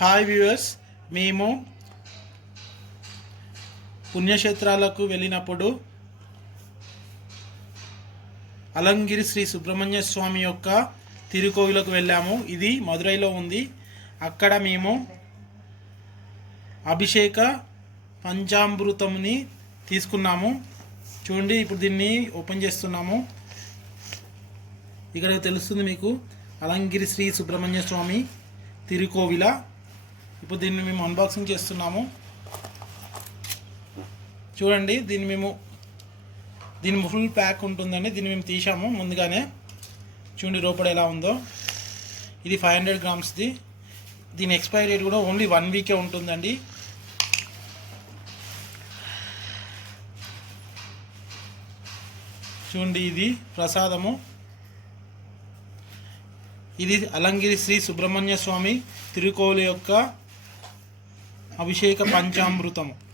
Hi viewers మేము పుణ్యక్షేత్రాలకు వెళ్ళినప్పుడు అలంగిరి శ్రీ సుబ్రహ్మణ్య స్వామి యొక్క తిరుకోవిలకు వెళ్ళాము. ఇది మదురైలో ఉంది. అక్కడ మేము అభిషేక పంచామృతంని తీసుకున్నాము. చూడండి ఇప్పుడు దీన్ని ఓపెన్ చేస్తున్నాము. ఇక్కడ తెలుస్తుంది మీకు అలంగిరి శ్రీ సుబ్రహ్మణ్య స్వామి తిరుకోవిల. ఇప్పుడు దీన్ని మేము అన్బాక్సింగ్ చేస్తున్నాము. చూడండి దీన్ని మేము దీని ఫుల్ ప్యాక్ ఉంటుందండి. దీన్ని మేము తీసాము ముందుగానే. చూడండి లోపల ఎలా ఉందో. ఇది ఫైవ్ హండ్రెడ్ గ్రామ్స్ది దీని ఎక్స్పైరీ డేట్ కూడా ఓన్లీ వన్ వీకే ఉంటుందండి. చూడండి ఇది ప్రసాదము. ఇది అలంగిరి శ్రీ సుబ్రహ్మణ్య స్వామి తిరుకోలు యొక్క అభిషేక పంచామృతము.